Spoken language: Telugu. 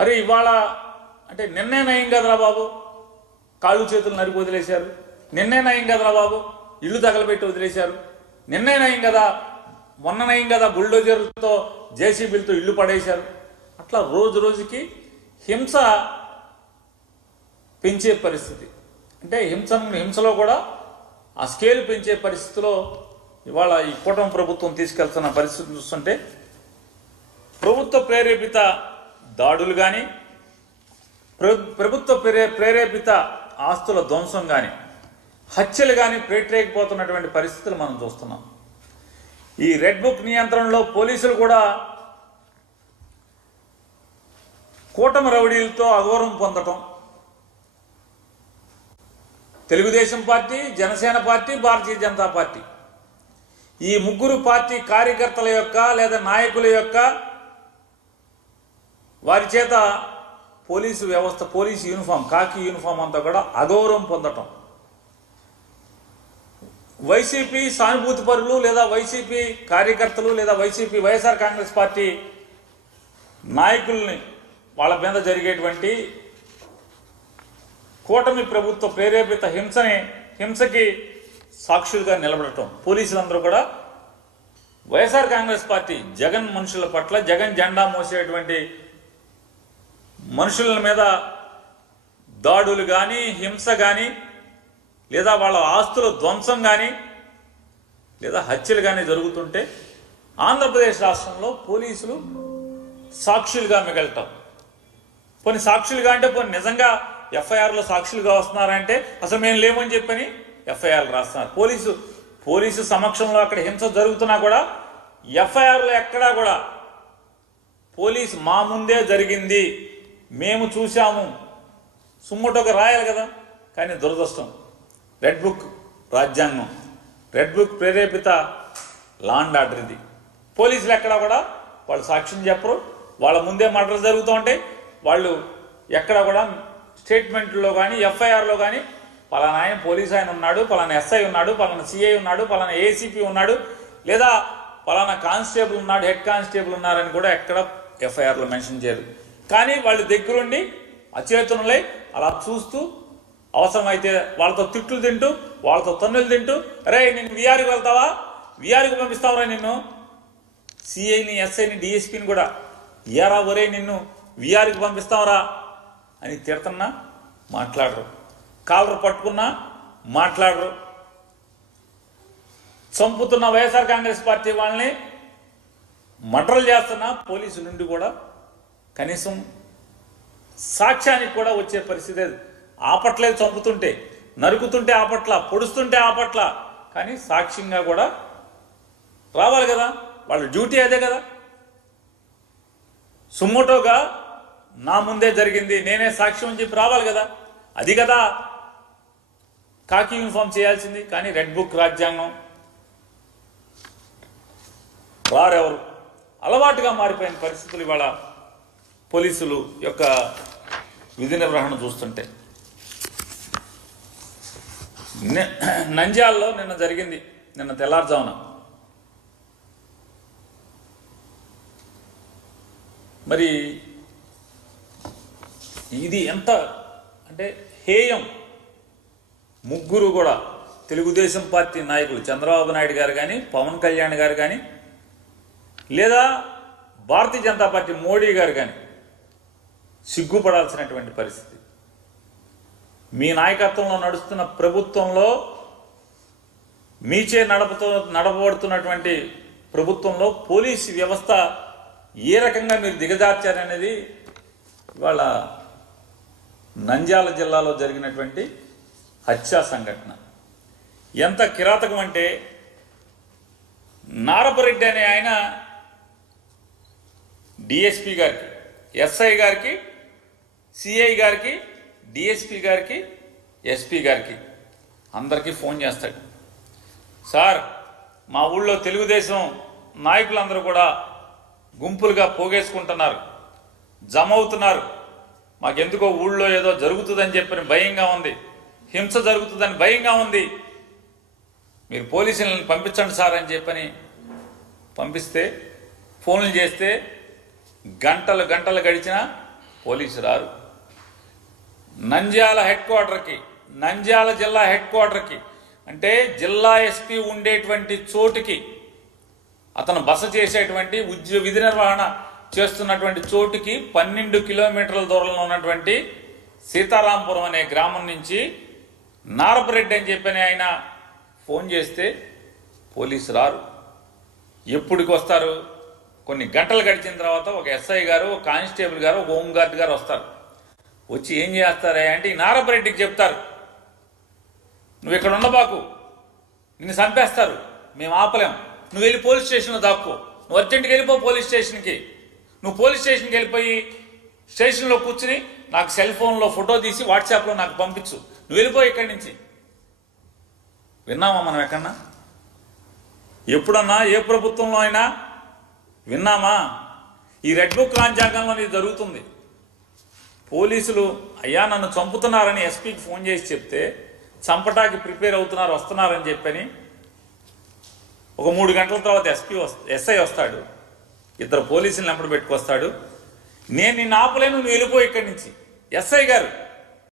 అరే ఇవాళ అంటే నిన్నే నయం కదరా బాబు, కాళ్ళు చేతులు నరికి వదిలేశారు, నిన్నే నయం కదరా బాబు, ఇల్లు తగలబెట్టి వదిలేశారు, నిన్నే నయం కదా, మొన్న నయం కదా, బుల్డోజర్లతో జేసీబీలతో ఇల్లు పడేశారు. అట్లా రోజు రోజుకి హింస పెంచే పరిస్థితి, అంటే హింసలో కూడా ఆ స్కేల్ పెంచే పరిస్థితిలో ఇవాళ ఈ కూటమి ప్రభుత్వం తీసుకెళ్తున్న పరిస్థితి చూస్తుంటే ప్రభుత్వ ప్రేరేపిత దాడులు కానీ, ప్రభుత్వ ప్రేరేపిత ఆస్తుల ధ్వంసం కానీ, హత్యలు కానీ పేటరేగిపోతున్నటువంటి పరిస్థితులు మనం చూస్తున్నాం. ఈ రెడ్ బుక్ నియంత్రణలో పోలీసులు కూడా కూటమి రౌడీలతో అఘోరం పొందటం, Telugu Desam party, Janasena party, Bharatiya Janata party ఈ ముగ్గురు పార్టీ కార్యకర్తల యొక్క లేదా నాయకుల యొక్క వారి చేత పోలీసు వ్యవస్థ, పోలీసు యూనిఫామ్, కాకి యూనిఫామ్ అంతా కూడా అగౌరవం పొందటం, వైసీపీ సానుభూతి పరులు లేదా వైసీపీ కార్యకర్తలు లేదా వైఎస్ఆర్ కాంగ్రెస్ పార్టీ నాయకుల్ని వాళ్ళ మీద జరిగేటువంటి కూటమి ప్రభుత్వ ప్రేరేపిత హింసకి సాక్షులుగా నిలబడటం. పోలీసులందరూ కూడా వైఎస్ఆర్ కాంగ్రెస్ పార్టీ జగన్ మనుషుల పట్ల, జగన్ జెండా మోసేటువంటి మనుషుల మీద దాడులు కానీ, హింస కానీ, లేదా వాళ్ళ ఆస్తుల ధ్వంసం కానీ, లేదా హత్యలు కానీ జరుగుతుంటే ఆంధ్రప్రదేశ్ రాష్ట్రంలో పోలీసులు సాక్షులుగా మిగలటం. కొన్ని సాక్షులుగా అంటే కొన్ని నిజంగా ఎఫ్ఐఆర్లో సాక్షులుగా వస్తున్నారంటే అసలు మేము లేమని చెప్పని ఎఫ్ఐఆర్లు రాస్తున్నారు. పోలీసు సమక్షంలో అక్కడ హింస జరుగుతున్నా కూడా ఎఫ్ఐఆర్లో ఎక్కడా కూడా పోలీసు మా ముందే జరిగింది, మేము చూసాము, సుమ్మటోగా రాయాలి కదా. కానీ దురదృష్టం, రెడ్ బుక్ రాజ్యాంగం, రెడ్ బుక్ ప్రేరేపిత లా అండ్ ఆర్డర్ ఇది. పోలీసులు ఎక్కడా కూడా వాళ్ళు సాక్ష్యం చెప్పరు, వాళ్ళ ముందే మర్డర్ జరుగుతూ ఉంటాయి. వాళ్ళు ఎక్కడా కూడా స్టేట్మెంట్లో కానీ ఎఫ్ఐఆర్లో కానీ పలానా ఆయన పోలీసు ఆయన ఉన్నాడు, పలానా ఎస్ఐ ఉన్నాడు, పలానా సిఐ ఉన్నాడు, పలానా ఏసీపీ ఉన్నాడు, లేదా పలానా కానిస్టేబుల్ ఉన్నాడు, హెడ్ కానిస్టేబుల్ ఉన్నారని కూడా ఎక్కడ ఎఫ్ఐఆర్లో మెన్షన్ చేయరు. కానీ వాళ్ళు దగ్గరుండి అచేతనులై అలా చూస్తూ అవసరమైతే వాళ్ళతో తిట్లు తింటూ, వాళ్ళతో తన్నులు తింటూ, అరే నేను విఆర్కి వెళ్తావా, విఆర్కి పంపిస్తావరా, నిన్ను సిఐని, ఎస్ఐని, డిఎస్పీని కూడా ఏరా ఒరే నిన్ను విఆర్కి పంపిస్తావరా అని తిడుతున్నా మాట్లాడరు, కాలర్ పట్టుకున్నా మాట్లాడరు. చంపుతున్న వైఎస్ఆర్ కాంగ్రెస్ పార్టీ వాళ్ళని మర్డర్లు చేస్తున్న పోలీసుల నుండి కూడా కనీసం సాక్ష్యానికి కూడా వచ్చే పరిస్థితి ఆపట్లేదు. చంపుతుంటే, నరుకుతుంటే ఆపట్ల, పొడుస్తుంటే ఆపట్ల, కానీ సాక్ష్యంగా కూడా రావాలి కదా, వాళ్ళ డ్యూటీ అదే కదా. సుమ్మటోగా నా ముందే జరిగింది, నేనే సాక్ష్యం అని చెప్పి రావాలి కదా, అది కదా కాకి యూనిఫామ్ చేయాల్సింది. కానీ రెడ్ బుక్ రాజ్యాంగం రారెవరు, అలవాటుగా మారిపోయిన పరిస్థితులు ఇవాళ పోలీసులు యొక్క విధి నిర్వహణ చూస్తుంటే. నంద్యాలలో నిన్న జరిగింది, నిన్న తెల్లారుజామున మరి ఇది ఎంత అంటే హేయం. ముగ్గురు కూడా తెలుగుదేశం పార్టీ నాయకులు, చంద్రబాబు నాయుడు గారు కానీ, పవన్ కళ్యాణ్ గారు కానీ, లేదా భారతీయ జనతా పార్టీ మోడీ గారు కానీ సిగ్గుపడాల్సినటువంటి పరిస్థితి. మీ నాయకత్వంలో నడుస్తున్న ప్రభుత్వంలో, మీచే నడపబడుతున్నటువంటి ప్రభుత్వంలో పోలీసు వ్యవస్థ ఏ రకంగా మీరు దిగజార్చారనేది ఇవాళ నంద్యాల జిల్లాలో జరిగినటువంటి హత్యా సంఘటన ఎంత కిరాతకం అంటే, నారపరెడ్డి అనే ఆయన డిఎస్పీ గారికి, ఎస్ఐ గారికి, సిఐ గారికి, డిఎస్పీ గారికి, ఎస్పీ గారికి అందరికీ ఫోన్ చేస్తాడు. సార్ మా ఊళ్ళో తెలుగుదేశం నాయకులందరూ కూడా గుంపులుగా పోగేసుకుంటున్నారు, జమ అవుతున్నారు, మాకెందుకో ఊళ్ళో ఏదో జరుగుతుందని చెప్పని భయంగా ఉంది, హింస జరుగుతుందని భయంగా ఉంది, మీరు పోలీసులను పంపించండి సార్ అని చెప్పని పంపిస్తే, ఫోన్లు చేస్తే గంటలు గడిచినా పోలీసు రారు. నంద్యాల హెడ్ క్వార్టర్కి, నంద్యాల జిల్లా హెడ్ క్వార్టర్కి, అంటే జిల్లా ఎస్పీ ఉండేటువంటి చోటుకి, అతను బస చేసేటువంటి విధి నిర్వహణ చేస్తున్నటువంటి చోటుకి 12 కిలోమీటర్ల దూరంలో ఉన్నటువంటి సీతారాంపురం అనే గ్రామం నుంచి నారపరెడ్డి అని చెప్పని ఆయన ఫోన్ చేస్తే పోలీసు రారు. ఎప్పటికి వస్తారు? కొన్ని గంటలు గడిచిన తర్వాత ఒక ఎస్ఐ గారు, ఒక కానిస్టేబుల్ గారు, ఒక హోంగార్డ్ గారు వస్తారు. వచ్చి ఏం చేస్తారా అంటే ఈ నారపరెడ్డికి చెప్తారు, నువ్వు ఇక్కడ ఉండబాకు, నిన్ను చంపేస్తారు, మేము ఆపలేం, నువ్వు వెళ్ళి పోలీస్ స్టేషన్లో దాక్కో, నువ్వు అర్జెంట్గా వెళ్ళిపో పోలీస్ స్టేషన్కి, నువ్వు పోలీస్ స్టేషన్కి వెళ్ళిపోయి స్టేషన్లో కూర్చుని నాకు సెల్ ఫోన్లో ఫోటో తీసి వాట్సాప్లో నాకు పంపించు, నువ్వు వెళ్ళిపో ఇక్కడి నుంచి. విన్నామా మనం ఎక్కడన్నా? ఎప్పుడన్నా ఏ ప్రభుత్వంలో అయినా విన్నామా? ఈ రెడ్ బుక్ రాజ్యాంగంలో ఇది జరుగుతుంది. పోలీసులు అయ్యా నన్ను చంపుతున్నారని ఎస్పీకి ఫోన్ చేసి చెప్తే చంపటానికి ప్రిపేర్ అవుతున్నారు, వస్తున్నారని చెప్పని ఒక 3 గంటల తర్వాత ఎస్ఐ వస్తాడు, 2 పోలీసులు వెంబడి పెట్టుకొస్తాడు, నేను నిన్ను ఆపలేను, నువ్వు వెళ్ళిపో ఇక్కడి నుంచి. ఎస్ఐ గారు